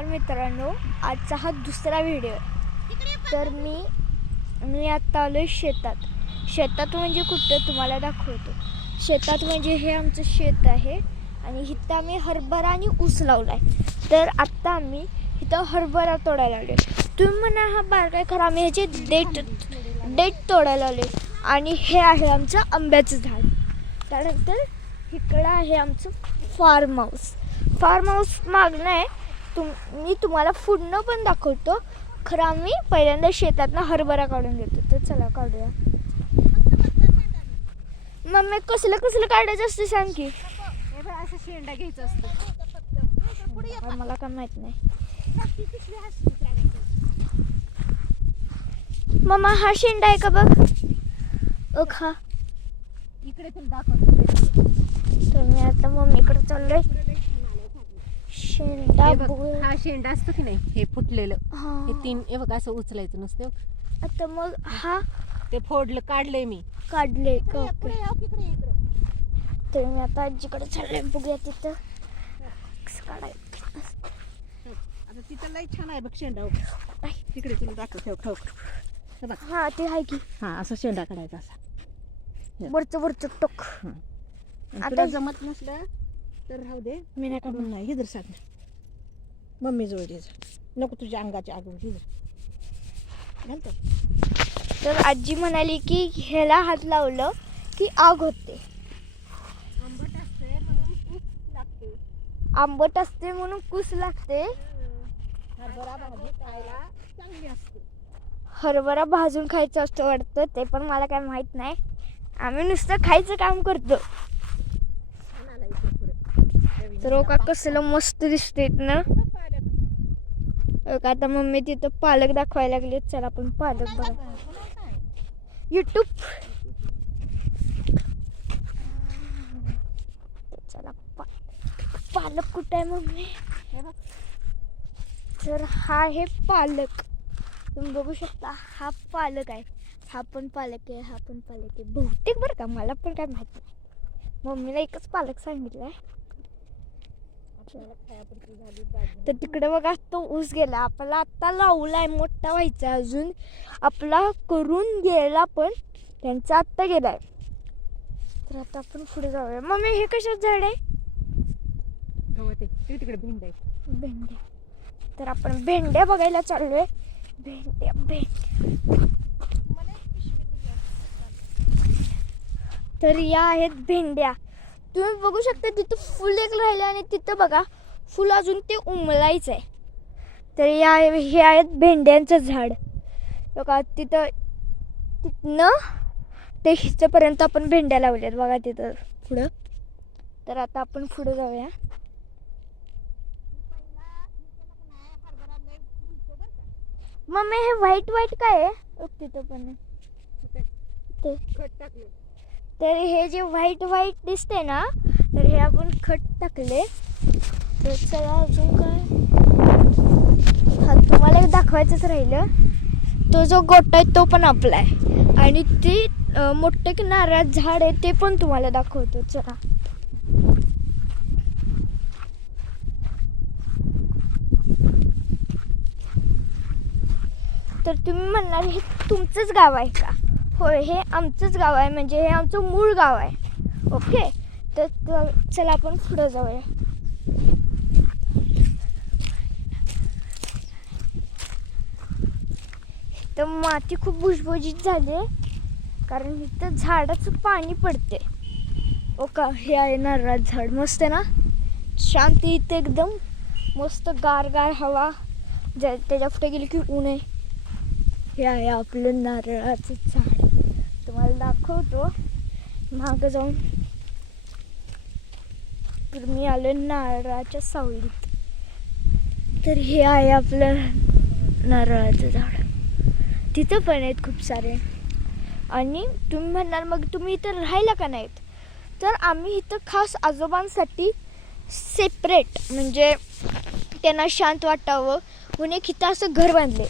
नमस्कार मित्रांनो, आजचा हा दुसरा व्हिडिओ आहे. तर मी आत्ता आलो आहे शेतात म्हणजे कुठं तुम्हाला दाखवतो. शेतात म्हणजे हे आमचं शेत आहे आणि इथं आम्ही हरभरा आणि ऊस लावला आहे. तर आत्ता आम्ही इथं हरभरा तोडायला आलो आहे. तुम्ही म्हणा हा बारकाय खरं, आम्ही ह्याचे डेट तोडायला आलो आहे. आणि हे आहे आमचं आंब्याचं झाड. त्यानंतर इकडं आहे आमचं फार्म हाऊस मागणं आहे. मी तुम्हाला पुढनं पण दाखवतो. खरं आम्ही पहिल्यांदा शेतातनं हरभरा काढून घेतो. तर चला काढूया. मम्मी कसलं काढायचं असतं सांग की. असं शेंडा घ्यायचं असतं. मला काय माहित नाही. मम्मा हा शेंडा आहे का बघ. हा इकडे पण दाखवतो. तर मी आता मम्मीकडे चाललोय. शेंडा हा शेंडा असतो की नाही, हे फुटलेलं, हे हा. तीन हे बघ असं उचलायचं नसतं. आता मग हा ते फोडलं, काढलंय मी. काढले का. तर मी आता आजीकडे चाललोय. बघूया तिथं कसं काढायचं. आता तिथं लई छान आहे बघ शेंडा. तिकडे तुला दाखव. ठेव. हा ते आहे की. हा असा शेंडा काढायचा असा. वरचं टोक. तुला जमत नसलं तर राहू दे. मी नाही काढणार. नाही हिदर सांग, मम्मी जवळ दे. नको तुझ्या अंगाच्या आगून हिदर घालतो. तर आजी म्हणाली की ह्याला हात लावलं की आग होते. आंबट असते म्हणून कुस लागते. हरभरा भाजी खायला चांगली असते. हरभरा भाजून खायचं असतं वाटतं. ते पण मला काय माहित नाही. आम्ही नुसतं खायचं काम करतो. तर का कसलं मस्त दिसते ना. आता मम्मी तिथं पालक दाखवायला लागली. चला आपण पालक बघा. यूट्यूब. चला पालक कुठं आहे मम्मी. तर हा आहे पालक. तुम्ही बघू शकता. हा पालक आहे. हा पण पालक आहे. बहुतेक बरं का, मला पण काय माहित नाही. मम्मीला एकच पालक सांगितलाय. तर तिकडे बघा तो ऊस गेला. आपला आता लावलाय, मोठा व्हायचा अजून. आपला करून गेला पण त्यांचा आत्ता गेलाय. तर आता आपण पुढे जाऊया. मम्मी हे कशाचं झाड आहे. तिकडे भेंड्या. तर आपण भेंड्या बघायला चाललोय. भेंड्या. तर या आहेत भेंड्या. तुम्ही बघू शकता तिथं फुल एक राहिले आणि तिथं बघा फुल अजून ते उमलायचं आहे. तर हे आहेत भेंड्यांचं झाड. बघा तिथनं ते हिचपर्यंत आपण भेंड्या लावल्यात बघा तिथं पुढं. तर आता आपण पुढे जाऊया. मम्मी हे व्हाईट काय आहे. तिथं पण आहे ते. तर हे जे व्हाईट दिसते ना, तर हे आपण खत टाकले. तर चला अजून काय. हा तुम्हाला एक दाखवायचंच राहिलं. तो जो गोटा आहे तो पण आपला आहे. आणि ती मोठं की नारळ झाड आहे ते पण तुम्हाला दाखवतो. चला. तर तुम्ही म्हणणार हे तुमचंच गाव आहे का. होय, हे आमचंच गाव आहे. म्हणजे हे आमचं मूळ गाव आहे. ओके. तर चला आपण पुढं जाऊया. तर माती खूप भुसभुशीत झाली आहे कारण इथं झाडाचं पाणी पडते. ओका हे आहे नारळाचं झाड. मस्त आहे ना, शांती. इथे एकदम मस्त गार हवा. त्याच्या पुढे गेली की ऊन आहे. हे आहे आपलं नारळाचं झाड. तुम्हाला दाखवतो मागं जाऊन. तर मी आलो नारळाच्या सावलीत. तर हे आहे आपलं नारळाचं झाड. तिथं पण आहेत खूप सारे. आणि तुम्ही म्हणणार मग तुम्ही इथं राहायला का नाहीत. तर आम्ही इथं खास आजोबांसाठी सेपरेट, म्हणजे त्यांना शांत वाटावं म्हणून एक इथं असं घर बांधले.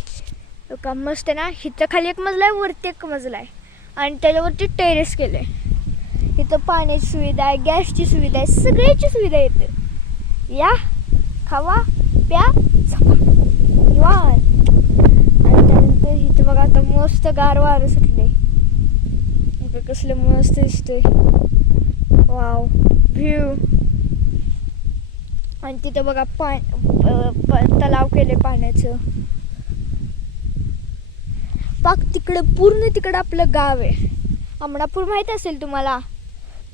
का मस्त आहे ना. इथं खाली एक मजला आहे, वरती एक मजला आहे आणि त्याच्यावरती टेरेस केलं आहे. इथं पाण्याची सुविधा आहे, गॅसची सुविधा आहे, सगळ्याची सुविधा येते. या खावा प्या. मस्त गार वारं सुटले. इकडे कसलं मस्त दिसतंय. Wow view. आणि तिथं बघा तलाव केले पाण्याचं. पाक तिकडं पूर्ण तिकडं आपलं गाव आहे. आमणापूर माहीत असेल तुम्हाला.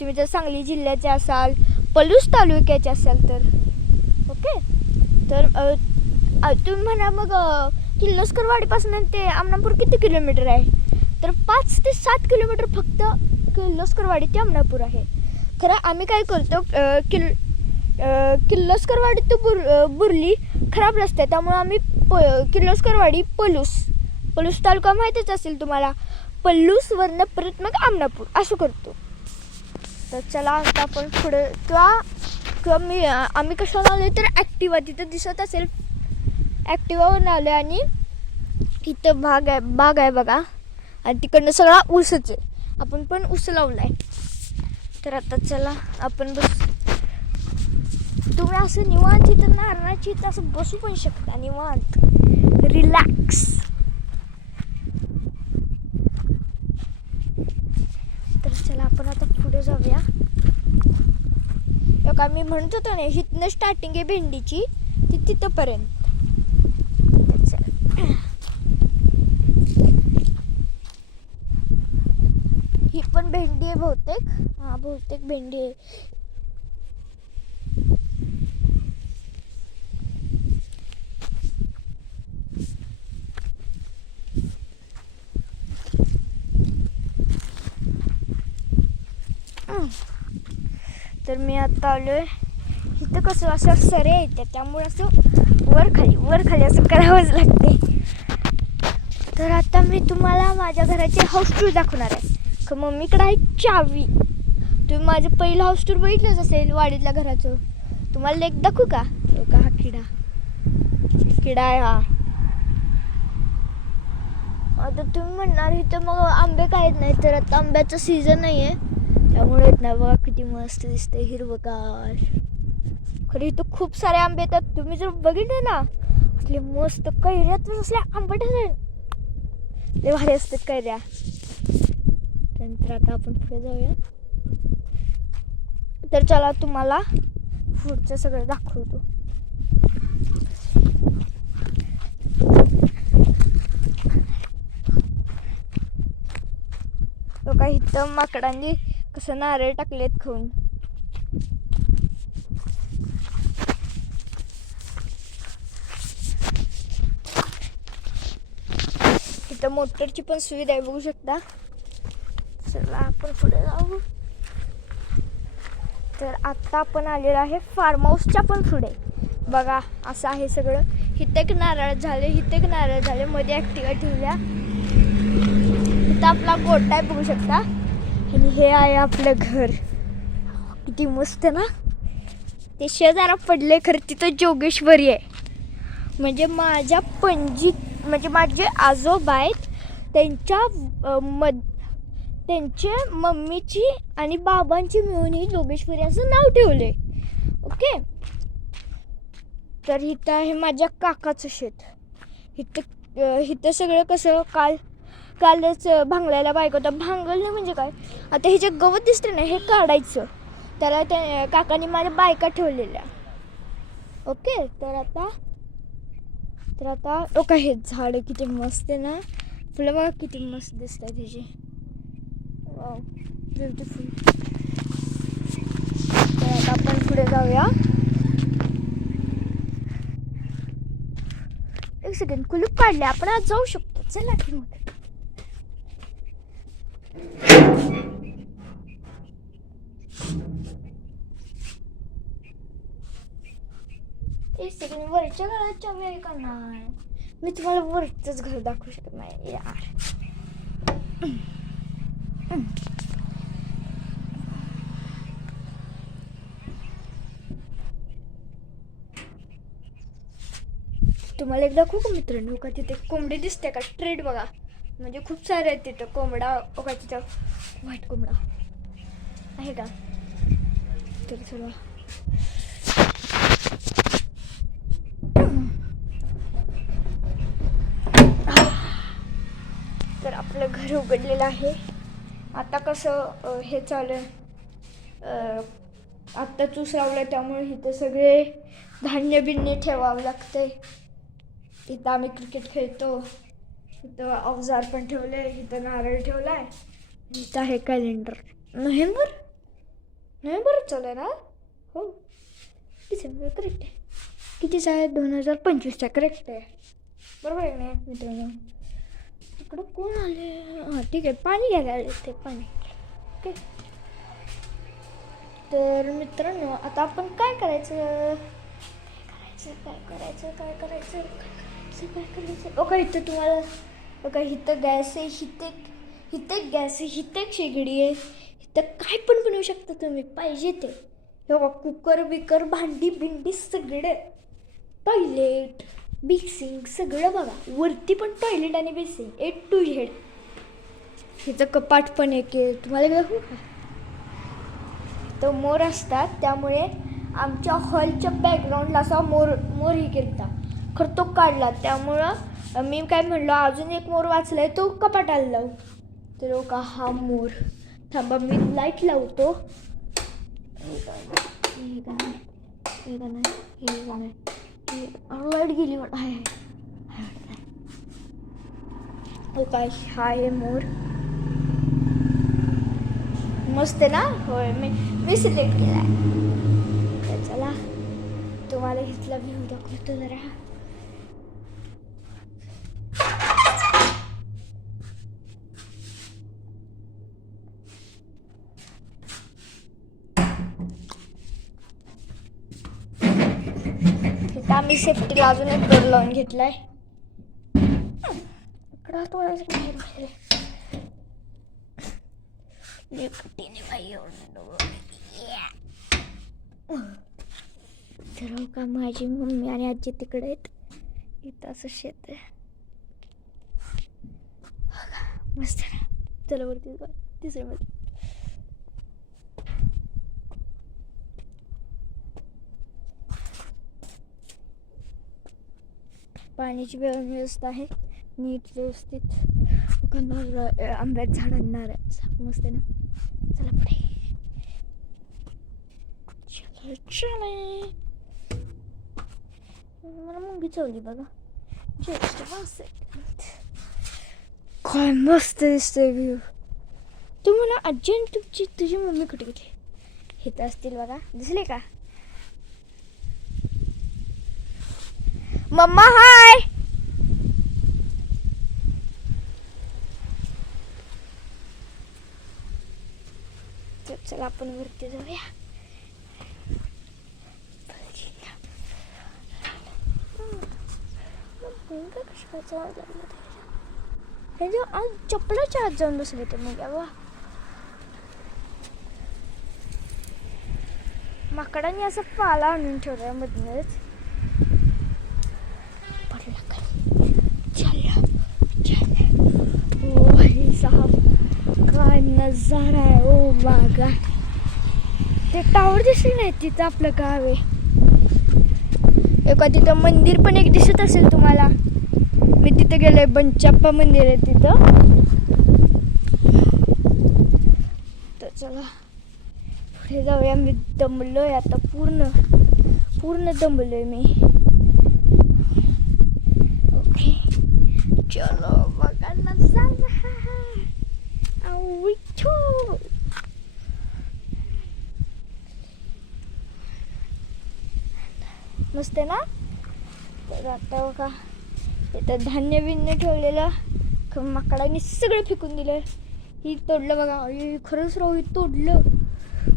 तुम्ही जर सांगली जिल्ह्याचे असाल, पलूस तालुक्याचे असाल तर ओके. तर तुम्ही म्हणा मग किर्लोस्करवाडीपासून ते आमणापूर किती किलोमीटर आहे. तर 5 ते 7 किलोमीटर फक्त किर्लोस्करवाडी ते आमणापूर आहे. खरं आम्ही काय करतो, किर्लोस्करवाडी ते बुर्ली खराब रस्ते आहे, त्यामुळे आम्ही किर्लोस्करवाडी पलूस तालुका माहीतच असेल तुम्हाला. पल्लूसवरनं परत मग आमणापूर असं करतो. तर चला आता आपण पुढे किंवा आम्ही कशाला आलो तर ॲक्टिवा तिथं दिसत असेल. ॲक्टिवावरून आलो आणि इथं बाग आहे बघा. आणि तिकडनं सगळा ऊसच आहे. आपण पण ऊस लावला आहे. तर आता चला आपण तुम्ही असं निवांत इथं नारळाची इथं असं बसू पण शकता निवांत रिलॅक्स. तर चला आपण आता पुढे जाऊया. बघा मी म्हणत होतो ना, इथनं स्टार्टिंग आहे भेंडीची ती तिथंपर्यंत. ही पण भेंडी आहे बहुतेक. हा बहुतेक भेंडी आहे. तर मी आता आलोय इथं. कसं असं सरे येते त्यामुळे असं वर खाली असं करावंच लागते. तर आता मी तुम्हाला माझ्या घराचे हाऊस टूर दाखवणार आहे. मम्मीकडे आहे चावी. तुम्ही माझं पहिलं हाऊस टूर बघितलंच असेल वाडीतल्या घराचं. तुम्हाला एक दाखवू का. हा किडा आहे हा. आता तुम्ही म्हणणार इथं मग आंबे काय येत नाही. तर आता आंब्याचं सीझन नाही आहे त्यामुळे येत नाही. बघा किती मस्त दिसते हिरवगार. खरं इथं खूप सारे आंबे येतात. तुम्ही जर बघितलं ना असले मस्त कैऱ्यात असल्या आंबट लय भारी असतात कैऱ्या. त्यानंतर आता आपण पुढे जाऊया. तर चला तुम्हाला पुढचं सगळं दाखवतो. बघा इथं माकडांनी कसं नारळ टाकलेत खाऊन. इथं मोटरची पण सुविधा आहे बघू शकता. चला आपण पुढे जाऊ. तर आता आपण आलेलो आहे फार्म हाऊसच्या पण पुढे. बघा असं आहे सगळं. इथं एक नारळ झाले मध्ये ॲक्टिवा ठेवल्या. इथं आपला गोठा आहे बघू शकता. आणि हे आहे आपलं घर. किती मस्त ना. ते शेजारा पडले खरं तिथं जोगेश्वरी आहे. म्हणजे म्हणजे माझे आजोबा आहेत त्यांच्या मम्मीची आणि बाबांची मिळून ही जोगेश्वरी असं नाव ठेवले. ओके. तर इथं आहे माझ्या काकाचं शेत. इथं सगळं कसं कालच भांगलायला बायको होता. भांगलं म्हणजे काय, आता हे जे गवत दिसते ना हे काढायचं. त्याला त्या काकाने माझ्या बायका ठेवलेल्या. ओके. तर आता ओका हे झाड किती मस्त आहे ना. फुलं बघा किती मस्त दिसतात त्याची. Wow beautiful. तर आता आपण पुढे जाऊया. एक सेकंड कुलूप काढले आपण आज जाऊ शकतो. चला की मग. एक सेकंड वरच्या घरात चावी आहे का नाही. मी तुम्हाला वरचंच घर दाखवू शकत नाही यार. तुम्हाला एकदा खूप मित्रांनो का तिथे कोंबडी दिसते का. ट्रेड बघा म्हणजे खूप सारे आहेत तिथं कोंबडा. बघा तिथं व्हाईट कोंबडा आहे का. तर चला आपलं घर उघडलेलं आहे. आता कसं हे चालू आहे, आत्ता चूस लावलं त्यामुळे इथं सगळे धान्य बिन्य ठेवावं लागतंय. इथं आम्ही क्रिकेट खेळतो. इथं अवजार पण ठेवले, इथं नारळ ठेवलाय. इथं आहे कॅलेंडर. नोव्हेंबर चालू आहे ना. हो, डिसेंबर करेक्ट आहे. कितीचा आहे? 2025चा करेक्ट आहे. बरोबर आहे ना मित्रांनो. इकडं कोण आले? हां ठीक आहे, पाणी घ्यायला आले ते पाणी. ओके, तर मित्रांनो आता आपण काय करायचं. ओके, इथं तुम्हाला बघा, इथं गॅस आहे, इथं गॅस आहे, इथं एक शेगडी आहे. इथं काय पण बनवू शकता तुम्ही पाहिजे ते. हे बघा, कुकर बिकर भांडी बिंडी सगळे, टॉयलेट बेसिंग सगळं बघा. वरती पण टॉयलेट आणि बेसिंग A to Z. हिचं कपाट पण एक आहे. तुम्हाला दाखवू का? तर मोर असतात त्यामुळे आमच्या हॉलच्या बॅकग्राऊंडला असा मोर हे केला, खरं तो काढला. त्यामुळं मी काय म्हणलो, अजून एक मोर वाचलाय तो कपाटाला लावू. तर का हा मोर. थांबा मी लाईट लावतो. लाईट गेली काय. हा आहे मोर. मस्त आहे ना. होय, मी सिलेक्ट केला आहे. चला तुम्हाला इथला व्ह्यू दाखवतो जरा. इथं आम्ही सेफ्टीला अजून एक डोर लावून घेतलाय. इकडं बाहेर तर का माझी मम्मी आणि आजी तिकडे आहेत. इथं असं शेत आहे मस्त ना. चला वरती तिसऱ्यामध्ये. पाण्याची व्यवस्था आहे नीट व्यवस्थित. आंब्यात झाड नारळ मस्त आहे ना. चला पुढे. चला मला मुंगी चवली बघा. काय मस्त दिसतोय व्ह्यू. तू म्हणा आजी आणि तुझी मम्मी कुठे गेली? इथं असतील बघा. दिसले का? मम्मा हाय. तर चला आपण वरती जाऊया. आज चपलाच्या आत जाऊन बसले ते मग बाबा. माकडांनी असं पाला आणून ठेवलाय मधनच. ओ भाई साहब काय नजारा आहे. ओ बागा ते टावर दिसले नाही. तिथं आपलं गाव आहे. एका तिथं मंदिर पण एक दिसत असेल तुम्हाला. मी तिथं गेले. बंचाप्पा मंदिर आहे तिथं. तर चला पुढे जाऊया. मी दमलोय आता. पूर्ण दमलोय मी. ओके चलो बघा नजारा. मस्त आहे ना. तर आता बघा इथं धान्य बिन्य ठेवलेलं. माकडांनी सगळं फेकून दिलं. ही तोडलं बघा. खरंच राहू तोडलं.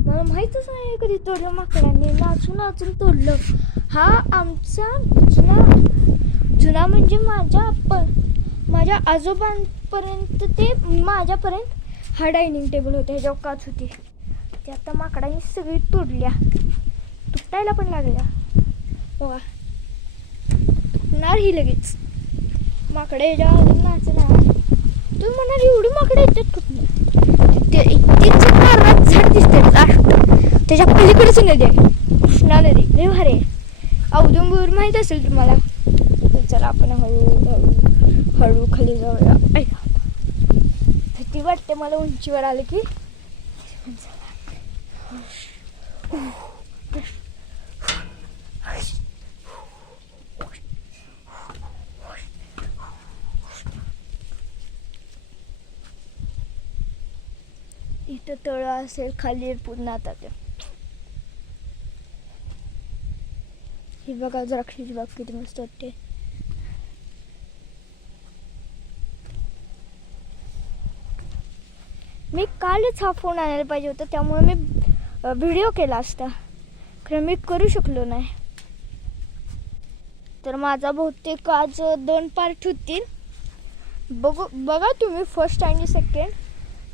मला माहीतच नाही कधी तोडलं माकडांनी. नाचून तोडलं. हा आमचा जुना म्हणजे माझ्या आजोबांपर्यंत ते माझ्यापर्यंत हा डायनिंग टेबल होते. ह्याच्यावर काच होती. ते आता माकडांनी सगळी तोडल्या. तुटायला पण लागल्या बघा. ही लगेच माकडे ह्याच्यावर नाचणार. तुम्ही म्हणाल एवढी माकडे येतात कुठून? ते इतकीच झाड दिसते लास्ट. त्याच्या पलीकडेच नदी आहे, कृष्णा नदी. लय भारी आहे. औदुंबर माहीत असेल तुम्हाला. तर चला आपण हळू खाली जाऊया. भीती वाटते मला उंचीवर आलं की. इथं तळ असेल खाली पुन्हा आता ते. ही बघा द्राक्षाची बाग किती मस्त वाटते. मी कालच हा फोन आणायला पाहिजे होता, त्यामुळे मी व्हिडिओ केला असता, खरं मी करू शकलो नाही. तर माझा बहुतेक आज 2 पार्ट होतील. बघा तुम्ही फर्स्ट आणि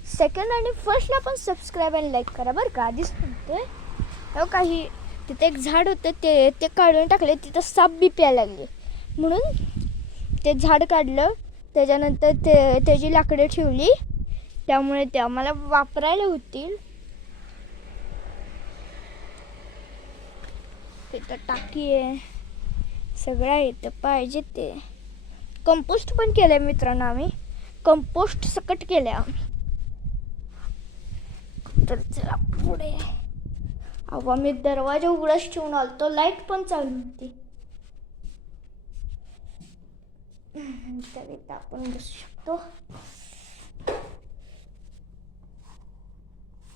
सेकंड आणि फर्स्टला पण सबस्क्राईब आणि लाईक करा बरं का. आधीच म्हणतोय. काही तिथे एक झाड होतं ते काढून टाकले. तिथं साप बी प्यायला लागले म्हणून ते झाड काढलं. त्याच्यानंतर त्याची लाकडं ठेवली, त्यामुळे ते आम्हाला वापरायला होतील. तिथं टाकी आहे, सगळं आहे तर पाहिजे ते. कंपोस्ट पण केलंय मित्रांनो, आम्ही कंपोस्ट सकट केलंय आम्ही. तर चला पुढे. अहो मी दरवाजा उघडाच ठेवून आलतो, लाईट पण चालू होती. तर आपण बसू शकतो.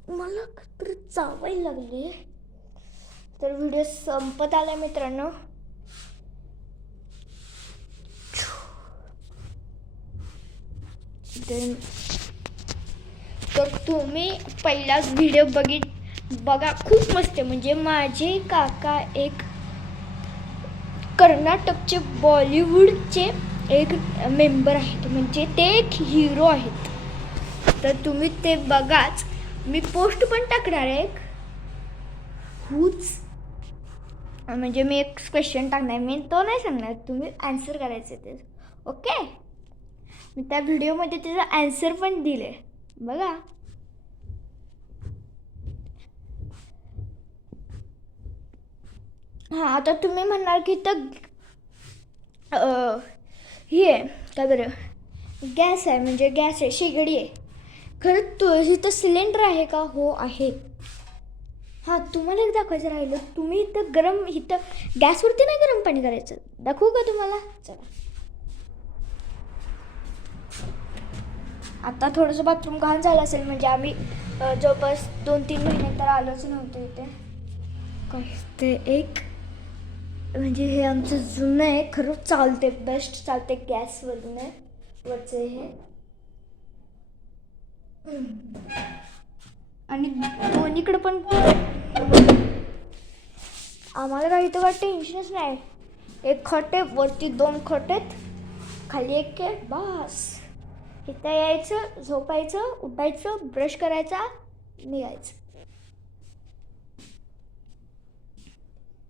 मला तर चावायला लागले. तर व्हिडिओ संपत आलाय मित्रांनो. तर तुम्ही पहिलाच व्हिडिओ बघा, खूप मस्त आहे. म्हणजे माझे काका एक कर्नाटकचे बॉलिवूडचे एक मेंबर आहेत, म्हणजे ते एक हिरो आहेत. तर तुम्ही ते बघाच. मी पोस्ट पण टाकणार आहे म्हणजे मी एक क्वेश्चन टाकणार, मी तो नाही सांगणार, तुम्ही आन्सर करायचे ते. ओके. मी त्या व्हिडिओमध्ये त्याचा आन्सर पण दिले बघा. हां, आता तुम्ही म्हणणार की तर हे काय बरं गॅस आहे, म्हणजे गॅस आहे, शेगडी आहे. खरं इथं सिलेंडर आहे का? हो आहे. हां, तुम्हाला एक दाखवायचं राहिलं. तुम्ही इथं गॅसवरती नाही गरम पाणी करायचं. दाखवू का तुम्हाला? चला. आता थोडंसं बाथरूम घाण झालं असेल, म्हणजे आम्ही जवळपास 2-3 महिने तर आलोच नव्हतं इथे. काय ते एक म्हणजे हे आमचं जुनं आहे, खरं चालते, बेस्ट चालते गॅसवरून वरचं हे. आणि दोन्हीकडे पण आम्हाला काही इथं काय टेन्शनच नाही. एक खट आहे, वरती 2 खट आहेत, खाली एक आहे, बास. इथं यायचं, झोपायचं, उठायचं, ब्रश करायचा, निघायचं.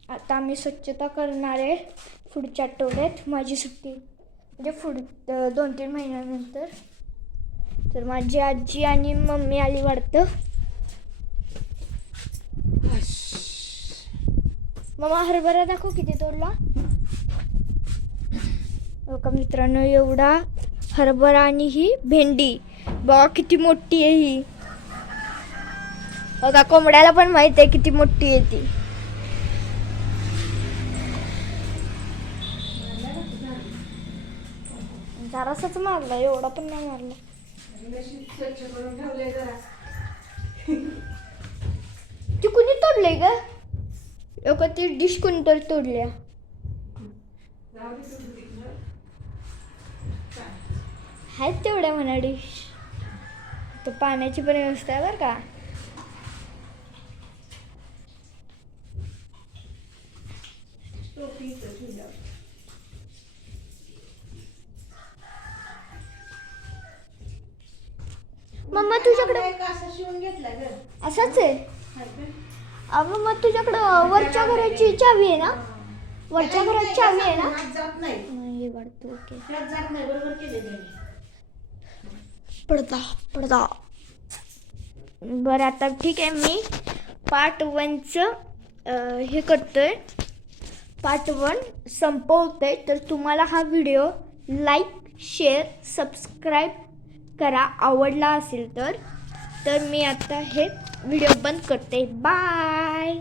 आता आम्ही स्वच्छता करणार आहे पुढच्या आठवड्यात. माझी सुट्टी म्हणजे 2-3 महिन्यानंतर. तर माझी आजी आणि मम्मी आली वाटतं. मम्मा हरभरा दाखव किती तोडला. का मित्रांनो, एवढा हरभरा. आणि ही भेंडी बघा किती मोठी आहे ही. बघा कोंबड्याला पण माहित आहे किती मोठी आहे ती. जरासाच मारला, एवढा पण नाही मारला. ती कुणी तोडले ग? लोक ती डिश कुणी तर तोडल्या. आहेत तेवढ्या म्हणा डिश. तर पाण्याची पण व्यवस्था आहे बरं का. मम्मा तुझ्याकडे असाच आहे. मम्मा तुझ्याकडं वरच्या घराची चावी आहे ना? वरच्या घराची चावी आहे ना? हे वाढतो. ओके. पडदा. बरं आता ठीक आहे. मी पार्ट 1चं हे करतोय. पार्ट 1 संपवतोय. तर तुम्हाला हा व्हिडिओ लाईक, शेअर, सबस्क्राईब करा आवडला असेल तर मी आता हे व्हिडिओ बंद करते. बाय.